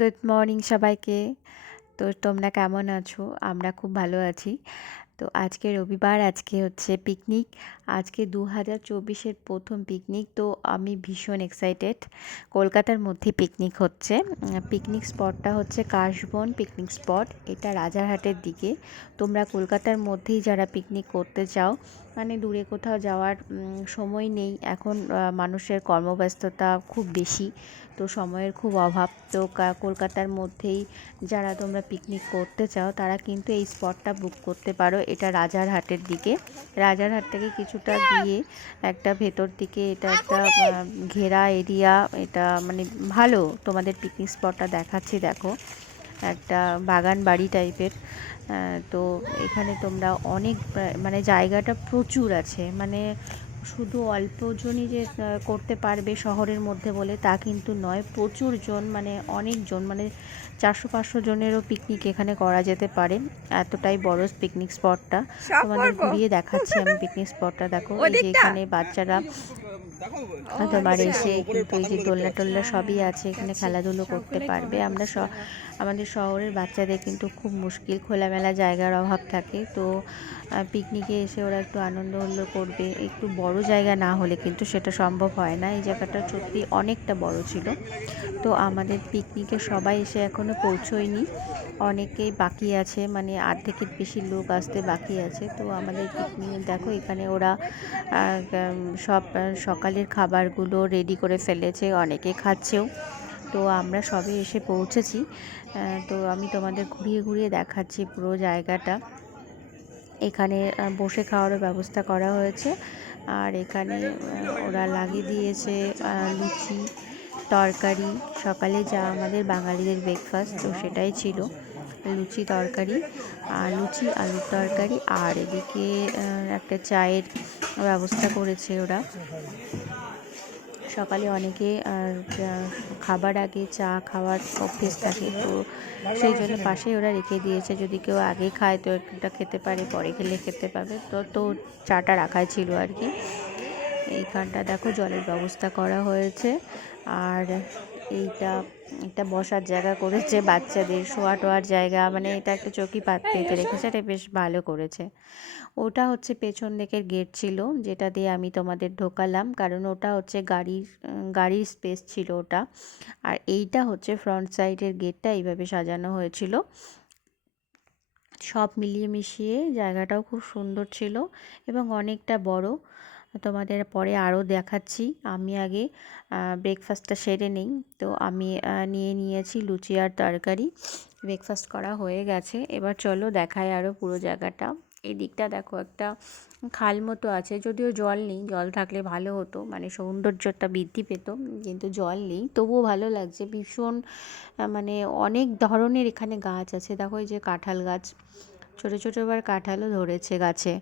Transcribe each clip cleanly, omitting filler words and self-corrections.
Good morning সবাইকে। তো তোমরা কেমন আছো? আমরা খুব ভালো আছি। তো আজকে রবিবার, আজকে হচ্ছে পিকনিক। আজকে 2024-এর প্রথম পিকনিক। তো আমি ভীষণ এক্সাইটেড। কলকাতার মধ্যে পিকনিক হচ্ছে। পিকনিক স্পটটা হচ্ছে কাশবন পিকনিক স্পট। এটা রাজারহাটের দিকে। তোমরা কলকাতার মধ্যেই যারা পিকনিক করতে চাও, মানে দূরে কোথাও যাওয়ার সময় নেই এখন, মানুষের কর্মব্যস্ততা খুব বেশি, তো সময়ের খুব অভাব। তো কলকাতার মধ্যেই যারা তোমরা পিকনিক করতে চাও তারা কিন্তু এই স্পটটা বুক করতে পারো। এটা রাজারহাটের দিকে। রাজারহাট থেকে কিছুটা গিয়ে একটা ভেতর দিকে, এটা একটা ঘেরা এরিয়া। এটা মানে ভালো, তোমাদের পিকনিক স্পটটা দেখাচ্ছি দেখো। একটা বাগান বাড়ি টাইপের। তো এখানে তোমরা অনেক মানে জায়গাটা প্রচুর আছে, মানে শুধু অল্পজনই যে করতে পারবে শহরের মধ্যে বলে তা কিন্তু নয়। প্রচুর জন, মানে অনেকজন, মানে 400-500 জনেরও পিকনিক এখানে করা যেতে পারে। এতটাই বড় পিকনিক স্পটটা। সব তোমাদের করবো ঘুরিয়ে দেখাচ্ছি আমি পিকনিক স্পটটা। দেখো এই যে ওদিকটা। এখানে বাচ্চারা ও তোমার আচ্ছা। এসে কিন্তু এই যে দোলনা টোলনা সবই হ্যাঁ, আছে, এখানে গেছে খেলাধুলো করতে সবগুলোই পারবে। কভার আমরা করছে ওরা। আমাদের শহরের বাচ্চাদের কিন্তু খুব মুশকিল, খোলামেলা জায়গার অভাব থাকে। তো পিকনিকে এসে ওরা একটু আনন্দ উল্লো করবে, একটু বড় জায়গা না হলে কিন্তু সেটা সম্ভব হয় না। এই জায়গাটা সত্যি অনেকটা বড় ছিল। তো আমাদের পিকনিকে সবাই এসে এখনও পৌঁছোয়নি, অনেকেই বাকি আছে, মানে অর্ধেকের বেশি লোক আসতে বাকি আছে। তো আমাদের পিকনিক দেখো, এখানে ওরা সব সকালের খাবারগুলো রেডি করে ফেলেছে, অনেকে খাচ্ছেও। তো আমরা সবে এসে পৌঁছেছি। তো আমি তোমাদের ঘুরিয়ে ঘুরিয়ে দেখাচ্ছি পুরো জায়গাটা। এখানে বসে খাওয়ারও ব্যবস্থা করা হয়েছে। আর এখানে ওরা লাগিয়ে দিয়েছে লুচি তরকারি। সকালে যা আমাদের বাঙালিদের ব্রেকফাস্ট, তো সেটাই ছিল লুচি তরকারি, লুচি আলুর তরকারি। আর এদিকে একটা চায়ের ব্যবস্থা করেছে ওরা। সকালে অনেকে খাবার আগে চা খাওয়ার অভ্যেস থাকে, তো সেই জন্য পাশে ওরা রেখে দিয়েছে, যদি কেউ আগে খায় তো এটা খেতে পারে, পরে খেলে খেতে পাবে। তো চাটা রাখাই ছিল আর কি। এইখানটা দেখো জলের ব্যবস্থা করা হয়েছে। আর এইটা একটা বসার জায়গা করেছে, বাচ্চাদের শোয়া টোয়ার জায়গা, মানে এটা একটা চৌকি পেতে রেখেছে, এটা বেশ ভালো করেছে। ওটা হচ্ছে পেছন দিকের গেট ছিল, যেটা দিয়ে আমি তোমাদের ঢোকালাম, কারণ ওটা হচ্ছে গাড়ির স্পেস ছিল ওটা। আর এইটা হচ্ছে ফ্রন্ট সাইডের গেটটা, এইভাবে সাজানো হয়েছিল। সব মিলিয়ে মিশিয়ে জায়গাটাও খুব সুন্দর ছিল এবং অনেকটা বড়। তোমাদের পরে আরও দেখাচ্ছি। আমি আগে ব্রেকফাস্টটা সেরে নিই। তো আমি নিয়ে নিয়েছি লুচি আর তরকারি। ব্রেকফাস্ট করা হয়ে গেছে, এবার চলো দেখাই আরও পুরো জায়গাটা। এই দিকটা দেখো, একটা খাল মতো আছে, যদিও জল নেই, জল থাকলে ভালো হতো, মানে সৌন্দর্যটা বৃদ্ধি পেত, কিন্তু জল নেই, তবুও ভালো লাগছে ভীষণ। মানে অনেক ধরনের এখানে গাছ আছে, দেখো এই যে কাঁঠাল গাছ, ছোটো ছোটো এবার কাঁঠালও ধরেছে গাছে।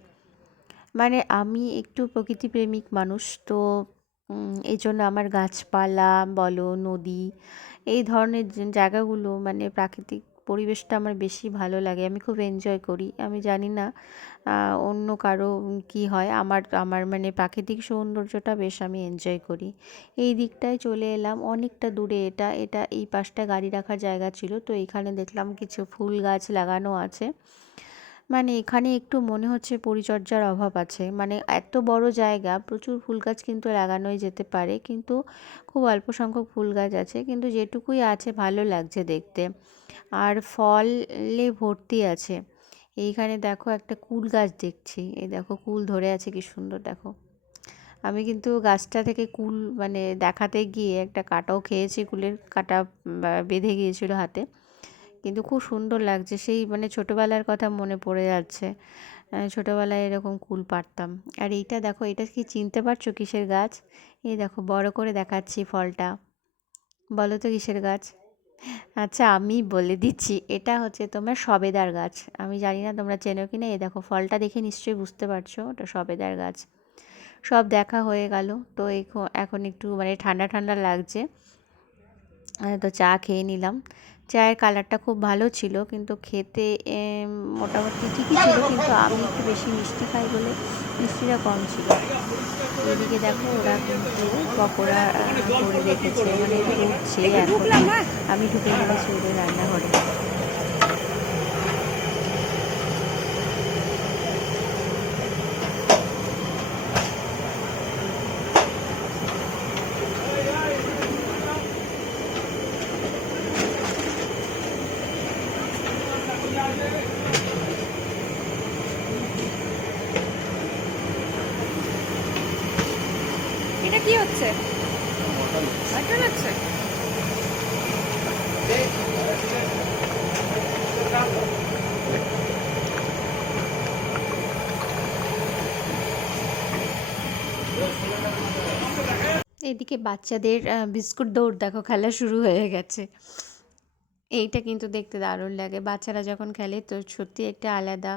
মানে আমি একটু প্রকৃতিপ্রেমিক মানুষ, তো এই জন্য আমার গাছপালা বলো, নদী, এই ধরনের জায়গাগুলো, মানে প্রাকৃতিক পরিবেশটা আমার বেশি ভালো লাগে, আমি খুব এনজয় করি। আমি জানি না অন্য কারো কী হয়, আমার আমার মানে প্রাকৃতিক সৌন্দর্যটা বেশ আমি এনজয় করি। এই দিকটায় চলে এলাম, অনেকটা দূরে। এটা এটা এই পাশটা গাড়ি রাখার জায়গা ছিল, তো এখানে দেখলাম কিছু ফুল গাছ লাগানো আছে। মানে এখানে একটু মনে হচ্ছে পরিচর্যার অভাব আছে, মানে এত বড় জায়গা, প্রচুর ফুল গাছ কিন্তু লাগানোই যেতে পারে, কিন্তু খুব অল্প সংখ্যক ফুল গাছ আছে, কিন্তু যেটুকুই আছে ভালো লাগছে দেখতে। আর ফলে ভর্তি আছে। এইখানে দেখো একটা কুল গাছ দেখছি, এই দেখো কুল ধরে আছে কি সুন্দর দেখো। আমি কিন্তু গাছটা থেকে কুল মানে দেখাতে গিয়ে একটা কাটাও খেয়েছি, কুলের কাটা বেঁধে গিয়েছিল হাতে, কিন্তু খুব সুন্দর লাগছে, সেই মানে ছোটোবেলার কথা মনে পড়ে যাচ্ছে। ছোটোবেলায় এরকম কুল পাড়তাম। আর এইটা দেখো, এটা কি চিনতে পারছো কিসের গাছ? এই দেখো বড় করে দেখাচ্ছি ফলটা, বলো তো কিসের গাছ? আচ্ছা আমি বলে দিচ্ছি, এটা হচ্ছে তোমার সবেদার গাছ। আমি জানি না তোমরা চেনো কি না, এই দেখো ফলটা দেখে নিশ্চয়ই বুঝতে পারছো ওটা সবেদার গাছ। সব দেখা হয়ে গেল। তো এখন একটু মানে ঠান্ডা ঠান্ডা লাগছে। তো চা খেয়ে নিলাম। চায়ের কালারটা খুব ভালো ছিল, কিন্তু খেতে মোটামুটি ঠিকই ছিল, কিন্তু আমি একটু বেশি মিষ্টি খাই বলে মিষ্টিটা কম ছিল। এদিকে দেখো ওরা কিন্তু পকোড়া করে রেখেছে, মানে করছে এখন। আমি ঢুকে পড়েছি ওদের রান্নাঘরে। এটা কি হচ্ছে? মাটন হচ্ছে। এদিকে বাচ্চাদের বিস্কুট দৌড় দেখো, খেলা শুরু হয়ে গেছে। এইটা কিন্তু দেখতে দারুণ লাগে, বাচ্চারা যখন খেলে তো সত্যি একটা আলাদা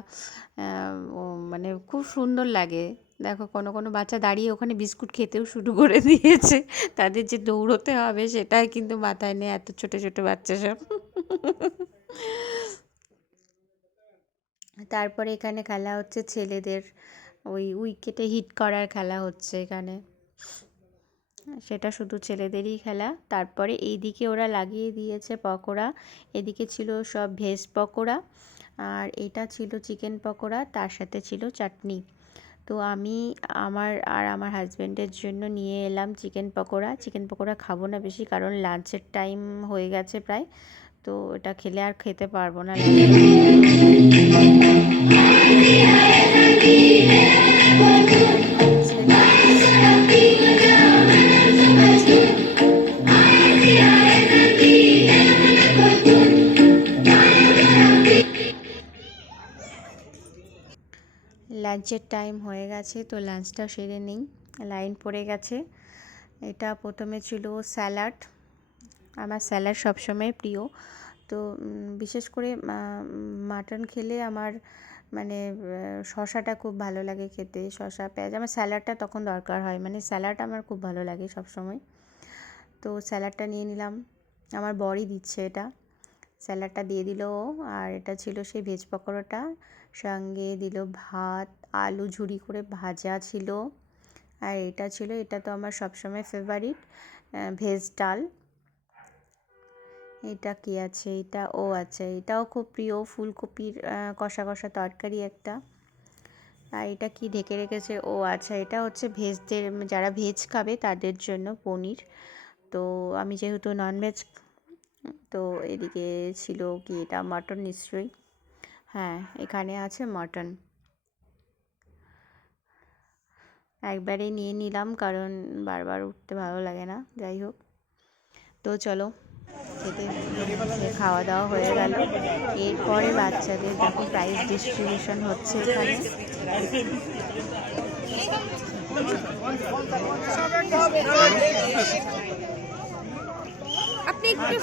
মানে খুব সুন্দর লাগে। দেখো কোনো কোনো বাচ্চা দাঁড়িয়ে ওখানে বিস্কুট খেতেও শুরু করে দিয়েছে, তাদের যে দৌড়তে হবে সেটাই কিন্তু মাথায় নেই, এত ছোট ছোট বাচ্চা সব। তারপরে এখানে খেলা হচ্ছে ছেলেদের, ওই উইকেটে হিট করার খেলা হচ্ছে এখানে, সেটা শুধু ছেলেদেরই খেলা। তারপরে এইদিকে ওরা লাগিয়ে দিয়েছে পকোড়া, এদিকে ছিল সব ভেজ পকোড়া, আর এটা ছিল চিকেন পকোড়া, তার সাথে ছিল চাটনি। তো আমি আমার হাজব্যান্ডের জন্য নিয়ে এলাম চিকেন পকোড়া। চিকেন পকোড়া খাবো না বেশি, কারণ লাঞ্চের টাইম হয়ে গেছে প্রায়, তো এটা খেলে আর খেতে পারবো না। লাঞ্চের টাইম হয়ে গেছে, তো লাঞ্চটা সেরে নিই, লাইন পড়ে গেছে। এটা প্রথমে ছিল স্যালাড, আমার স্যালাড সবসময় প্রিয়। তো বিশেষ করে মাটন খেলে আমার মানে শসাটা খুব ভালো লাগে খেতে, শসা পেঁয়াজ, আমার স্যালাডটা তখন দরকার হয়, মানে স্যালাড আমার খুব ভালো লাগে সব সময়। তো স্যালাডটা নিয়ে নিলাম, আমার বরই দিচ্ছে এটা, স্যালাডটা দিয়ে দিল ও। আর এটা ছিল সেই ভেজ পকোড়াটা, সঙ্গে দিল ভাত, আলু ঝুরি করে ভাজা ছিল, আর এটা ছিল, এটা তো আমার সবসময় ফেভারিট, ভেজ ডাল। এটা কি আছে, এটা ও আচ্ছা, এটাও খুব প্রিয়, ফুলকপির কষা কষা তরকারি একটা। আর এটা কি ঢেকে রেখেছে, ও আচ্ছা, এটা হচ্ছে ভেজদের, যারা ভেজ খাবে তাদের জন্য পনির। তো আমি যেহেতু ননভেজ, তো এদিকে ছিল কি, এটা মাটন নিশ্চয়ই, হ্যাঁ এখানে আছে মাটন। একবারেই নিয়ে নিলাম, কারণ বারবার উঠতে ভালো লাগে না, যাই হোক। তো চলো খাওয়া দাওয়া হয়ে গেল। এরপরে বাচ্চাদের দেখো প্রাইজ ডিস্ট্রিবিউশন হচ্ছে এখানে। আপনি একটু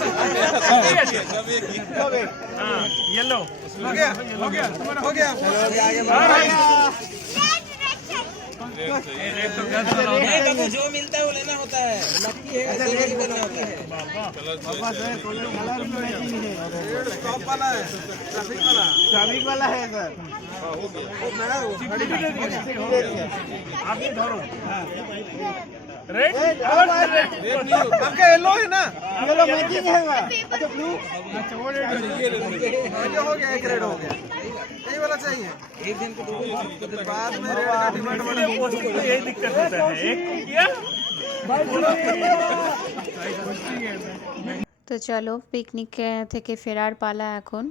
येलो हो गया हो गया हो गया जो मिलता है वो लेना होता है, लकी है ऐसे नहीं करना होता है। स्टॉप वाला है, ट्रैफिक वाला है सर। आप ये धरो रेड, आपका येलो है ना, येलो मैचिंग है। अच्छा ब्लू, अच्छा वो रेड, ये हो गया, एक रेड हो गया, यही वाला चाहिए। एक दिन को बाद में रेड का डिमांड बढ़ा, यही दिक्कत होता है। एक किया তো চলো পিকনিক থেকে ফেরার পালা এখন।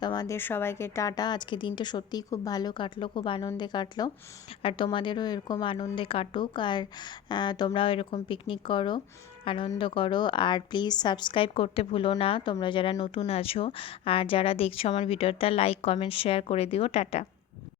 তোমাদের সবাইকে টাটা। আজকে দিনটা সত্যিই খুব ভালো কাটলো, খুব আনন্দে কাটলো, আর তোমাদেরও এরকম আনন্দে কাটুক, আর তোমরাও এরকম পিকনিক করো, আনন্দ করো। আর প্লিজ সাবস্ক্রাইব করতে ভুলো না তোমরা যারা নতুন আছো, আর যারা দেখছো আমার ভিডিওটা লাইক কমেন্ট শেয়ার করে দিও। টাটা।